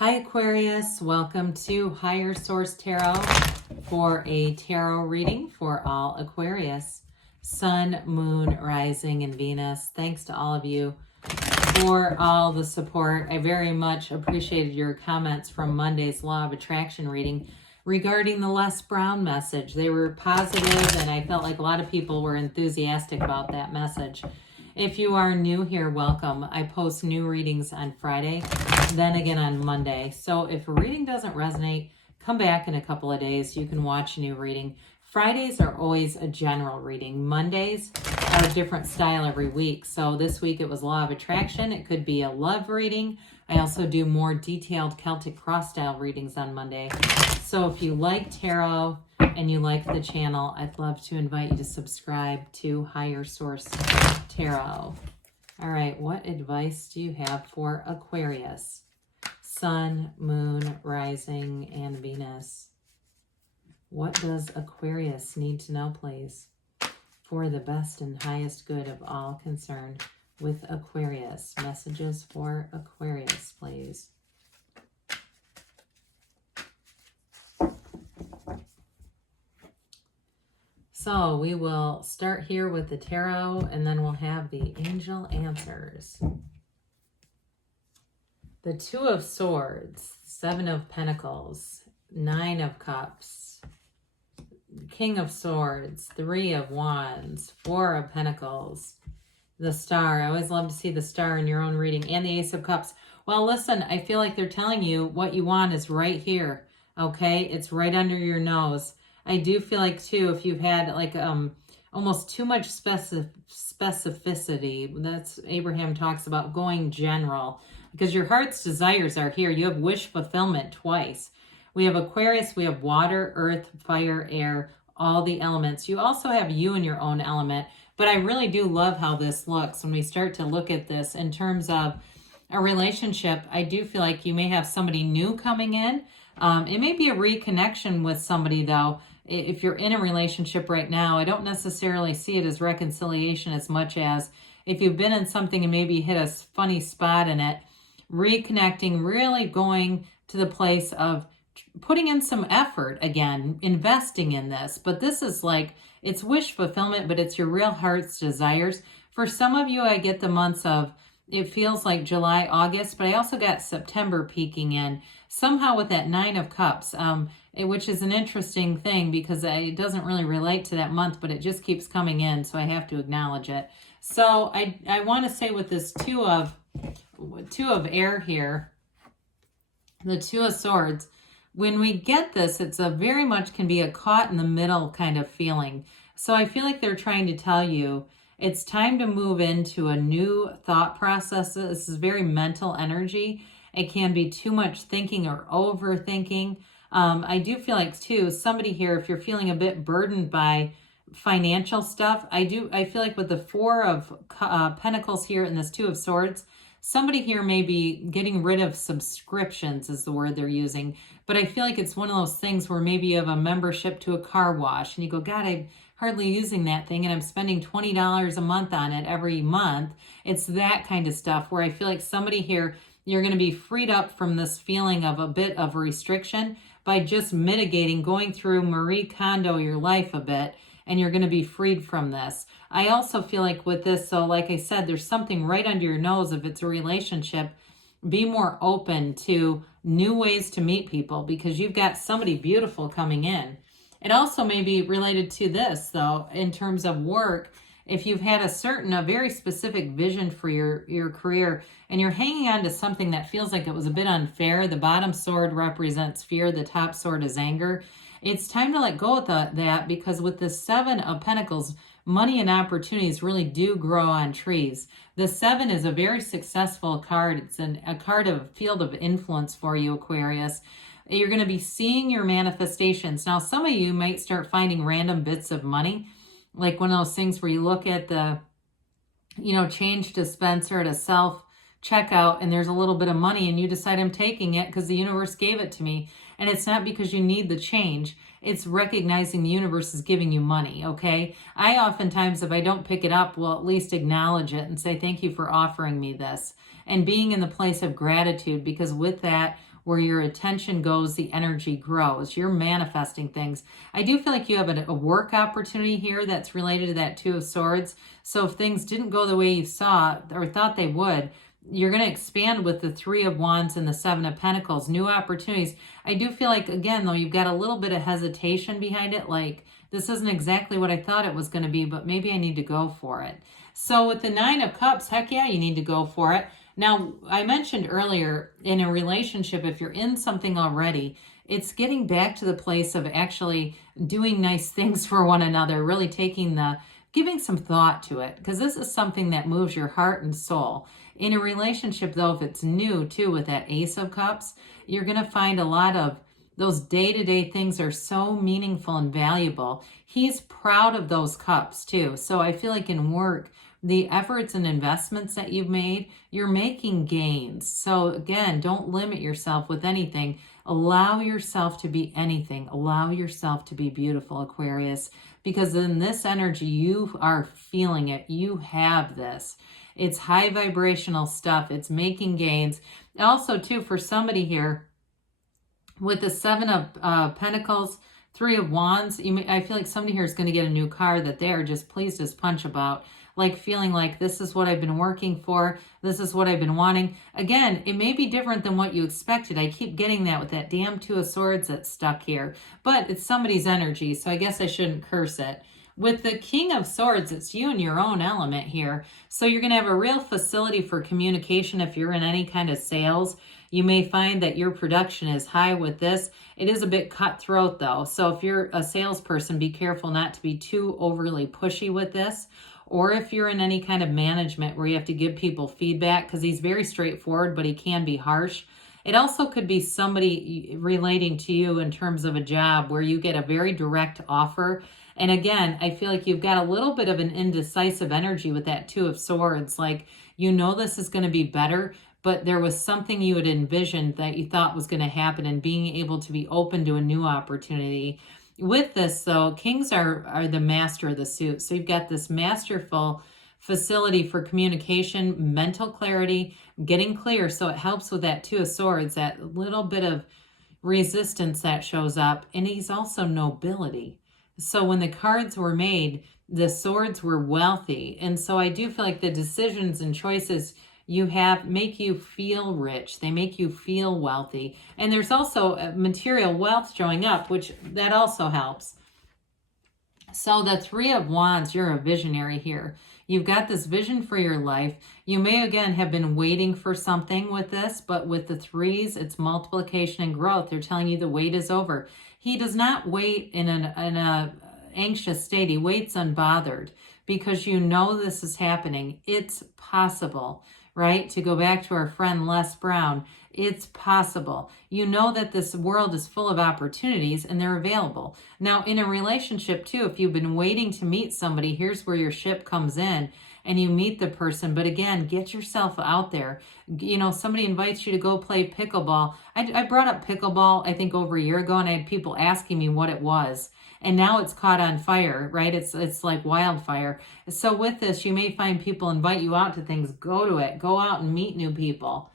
Hi Aquarius, welcome to Higher Source Tarot for a tarot reading for all Aquarius, Sun, Moon, Rising, and Venus. Thanks to all of you for all the support. I very much appreciated your comments from Monday's Law of Attraction reading regarding the Les Brown message. They were positive, and I felt like a lot of people were enthusiastic about that message. If you are new here, welcome. I post new readings on Friday, then again on Monday. So if a reading doesn't resonate, come back in a couple of days. You can watch a new reading. Fridays are always a general reading. Mondays are a different style every week. So this week it was Law of Attraction. It could be a love reading. I also do more detailed Celtic cross style readings on Monday. So if you like tarot and you like the channel, I'd love to invite you to subscribe to Higher Source Tarot. All right, what advice do you have for Aquarius? Sun, Moon, Rising, and Venus. What does Aquarius need to know, please, for the best and highest good of all concerned with Aquarius? Messages for Aquarius, please. So we will start here with the tarot, and then we'll have the angel answers. The Two of Swords, Seven of Pentacles, Nine of Cups, King of Swords, Three of Wands, Four of Pentacles, the Star. I always love to see the Star in your own reading, and the Ace of Cups. Well, listen, I feel like they're telling you what you want is right here, okay? It's right under your nose. I do feel like, too, if you've had, like, almost too much specificity, that's Abraham talks about going general, because your heart's desires are here. You have wish fulfillment twice. We have Aquarius, we have water, earth, fire, air, all the elements. You also have you in your own element, but I really do love how this looks when we start to look at this in terms of a relationship. I do feel like you may have somebody new coming in. It may be a reconnection with somebody, though. If you're in a relationship right now, I don't necessarily see it as reconciliation as much as if you've been in something and maybe hit a funny spot in it, reconnecting, really going to the place of putting in some effort again, investing in this. But this is like, it's wish fulfillment, but it's your real heart's desires. For some of you, I get the months of, it feels like July, August, but I also got September peeking in somehow with that Nine of Cups, which is an interesting thing because it doesn't really relate to that month, but it just keeps coming in, so I have to acknowledge it. So I want to say with this two of air here, the Two of Swords, when we get this, it's a very much can be a caught in the middle kind of feeling. So I feel like they're trying to tell you it's time to move into a new thought process. This is very mental energy. It can be too much thinking or overthinking. I do feel like, too, somebody here, if you're feeling a bit burdened by financial stuff, I feel like with the Four of Pentacles here and this Two of Swords, somebody here may be getting rid of subscriptions is the word they're using. But I feel like it's one of those things where maybe you have a membership to a car wash and you go, God, I'm hardly using that thing and I'm spending $20 a month on it every month. It's that kind of stuff where I feel like somebody here, you're going to be freed up from this feeling of a bit of restriction by just mitigating, going through Marie Kondo your life a bit, and you're going to be freed from this. I also feel like with this, so like I said, there's something right under your nose. If it's a relationship, be more open to new ways to meet people because you've got somebody beautiful coming in. It also may be related to this, though, in terms of work. If you've had a very specific vision for your career and you're hanging on to something that feels like it was a bit unfair, the bottom sword represents fear, the top sword is anger. It's time to let go of that because with the Seven of Pentacles, money and opportunities really do grow on trees. The Seven is a very successful card. It's a card of field of influence for you, Aquarius. You're going to be seeing your manifestations. Now, some of you might start finding random bits of money, like one of those things where you look at the, change dispenser at a self-checkout and there's a little bit of money and you decide I'm taking it because the universe gave it to me. And it's not because you need the change. It's recognizing the universe is giving you money, okay? I oftentimes, if I don't pick it up, will at least acknowledge it and say, thank you for offering me this. And being in the place of gratitude, because with that, where your attention goes, the energy grows. You're manifesting things. I do feel like you have a work opportunity here that's related to that Two of Swords. So if things didn't go the way you saw or thought they would, you're going to expand with the Three of Wands and the Seven of Pentacles, new opportunities. I do feel like, again, though, you've got a little bit of hesitation behind it. Like, this isn't exactly what I thought it was going to be, but maybe I need to go for it. So with the Nine of Cups, heck yeah, you need to go for it. Now, I mentioned earlier, in a relationship, if you're in something already, it's getting back to the place of actually doing nice things for one another, really giving some thought to it, because this is something that moves your heart and soul. In a relationship, though, if it's new, too, with that Ace of Cups, you're going to find a lot of those day-to-day things are so meaningful and valuable. He's proud of those cups, too. So I feel like in work, the efforts and investments that you've made, you're making gains. So again, don't limit yourself with anything. Allow yourself to be anything. Allow yourself to be beautiful, Aquarius, because in this energy, you are feeling it. You have this. It's high vibrational stuff. It's making gains. Also, too, for somebody here, with the Seven of Pentacles, Three of Wands, I feel like somebody here is going to get a new car that they are just pleased as punch about. Like feeling like this is what I've been working for. This is what I've been wanting. Again, it may be different than what you expected. I keep getting that with that damn Two of Swords that's stuck here. But it's somebody's energy, so I guess I shouldn't curse it. With the King of Swords, it's you and your own element here. So you're going to have a real facility for communication if you're in any kind of sales. You may find that your production is high with this. It is a bit cutthroat, though. So if you're a salesperson, be careful not to be too overly pushy with this. Or if you're in any kind of management where you have to give people feedback, because he's very straightforward, but he can be harsh. It also could be somebody relating to you in terms of a job where you get a very direct offer. And again, I feel like you've got a little bit of an indecisive energy with that Two of Swords. Like, you know this is going to be better, but there was something you had envisioned that you thought was going to happen, and being able to be open to a new opportunity. With this, though, kings are the master of the suit. So you've got this masterful facility for communication, mental clarity, getting clear. So it helps with that Two of Swords, that little bit of resistance that shows up. And he's also nobility. So when the cards were made, the swords were wealthy. And so I do feel like the decisions and choices you have make you feel rich. They make you feel wealthy. And there's also material wealth showing up, which that also helps. So the Three of Wands, you're a visionary here. You've got this vision for your life. You may, again, have been waiting for something with this, but with the threes, it's multiplication and growth. They're telling you the wait is over. He does not wait in an anxious state. He waits unbothered because you know this is happening. It's possible. Right? To go back to our friend Les Brown, it's possible. You know that this world is full of opportunities and they're available. Now, in a relationship too, if you've been waiting to meet somebody, here's where your ship comes in and you meet the person. But again, get yourself out there. You know, somebody invites you to go play pickleball. I brought up pickleball, I think, over a year ago, and I had people asking me what it was. And now it's caught on fire, right? It's like wildfire. So with this, you may find people invite you out to things. Go to it. Go out and meet new people.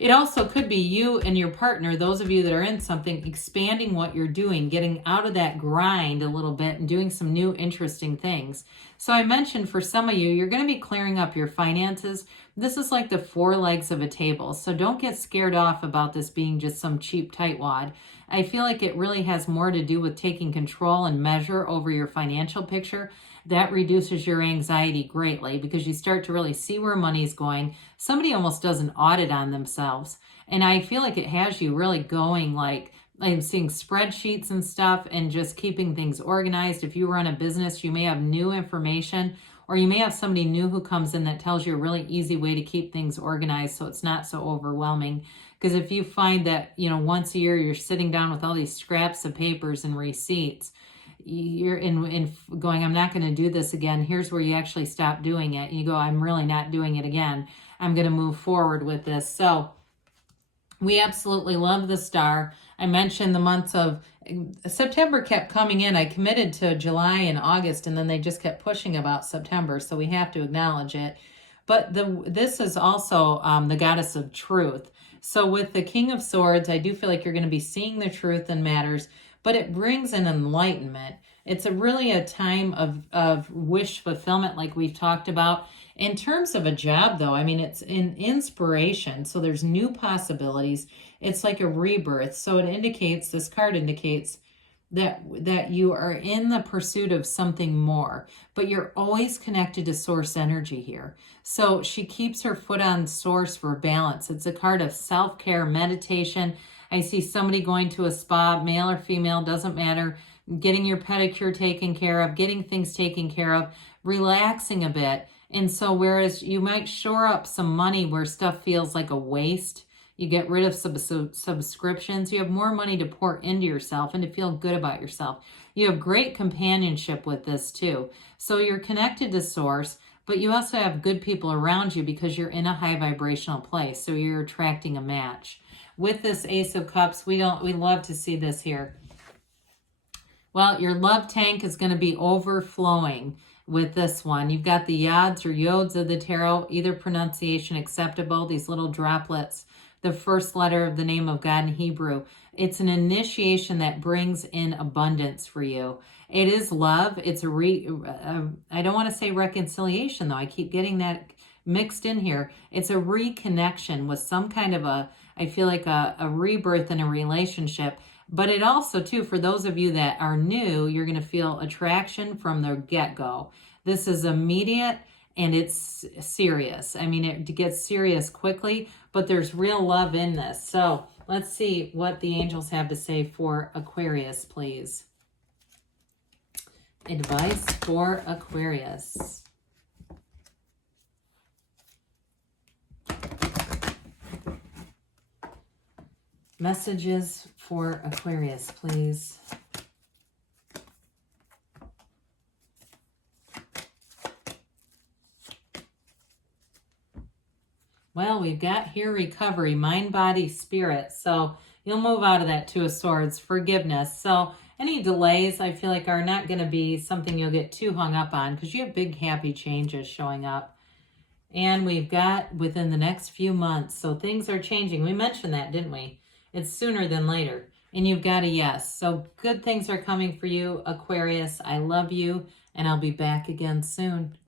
It also could be you and your partner, those of you that are in something, expanding what you're doing, getting out of that grind a little bit and doing some new interesting things. So I mentioned for some of you, you're going to be clearing up your finances. This is like the four legs of a table. So don't get scared off about this being just some cheap tightwad. I feel like it really has more to do with taking control and measure over your financial picture. That reduces your anxiety greatly because you start to really see where money's going. Somebody almost does an audit on themselves. And I feel like it has you really going, like, I'm seeing spreadsheets and stuff and just keeping things organized. If you run a business, you may have new information, or you may have somebody new who comes in that tells you a really easy way to keep things organized so it's not so overwhelming. Because if you find that, you know, once a year you're sitting down with all these scraps of papers and receipts, you're in going, I'm not going to do this again. Here's where you actually stop doing it. You go, I'm really not doing it again. I'm going to move forward with this. So we absolutely love the star. I mentioned the months of September kept coming in. I committed to July and August, and then they just kept pushing about September. So we have to acknowledge it. But this is also the goddess of truth. So with the King of Swords, I do feel like you're going to be seeing the truth in matters, but it brings an enlightenment. It's really a time of wish fulfillment, like we've talked about. In terms of a job, though, I mean, it's an inspiration. So there's new possibilities. It's like a rebirth. So it indicates, this card indicates that you are in the pursuit of something more, but you're always connected to source energy here. So she keeps her foot on source for balance. It's a card of self-care, meditation. I see somebody going to a spa, male or female, doesn't matter, getting your pedicure taken care of, getting things taken care of, relaxing a bit. And so whereas you might shore up some money where stuff feels like a waste, you get rid of subscriptions, you have more money to pour into yourself and to feel good about yourself. You have great companionship with this too. So you're connected to source, but you also have good people around you because you're in a high vibrational place. So you're attracting a match. With this Ace of Cups, we love to see this here. Well, your love tank is going to be overflowing with this one. You've got the yods or yods of the tarot, either pronunciation acceptable, these little droplets, the first letter of the name of God in Hebrew. It's an initiation that brings in abundance for you. It is love. It's I don't want to say reconciliation, though. I keep getting that mixed in here. It's a reconnection with some kind of I feel like a rebirth in a relationship. But it also, too, for those of you that are new, you're going to feel attraction from the get-go. This is immediate and it's serious. I mean, it gets serious quickly, but there's real love in this. So let's see what the angels have to say for Aquarius, please. Advice for Aquarius. Messages for Aquarius, please. Well, we've got here recovery, mind, body, spirit. So you'll move out of that Two of Swords, forgiveness. So any delays, I feel like, are not going to be something you'll get too hung up on because you have big, happy changes showing up. And we've got within the next few months. So things are changing. We mentioned that, didn't we? It's sooner than later. And you've got a yes. So good things are coming for you, Aquarius. I love you, and I'll be back again soon.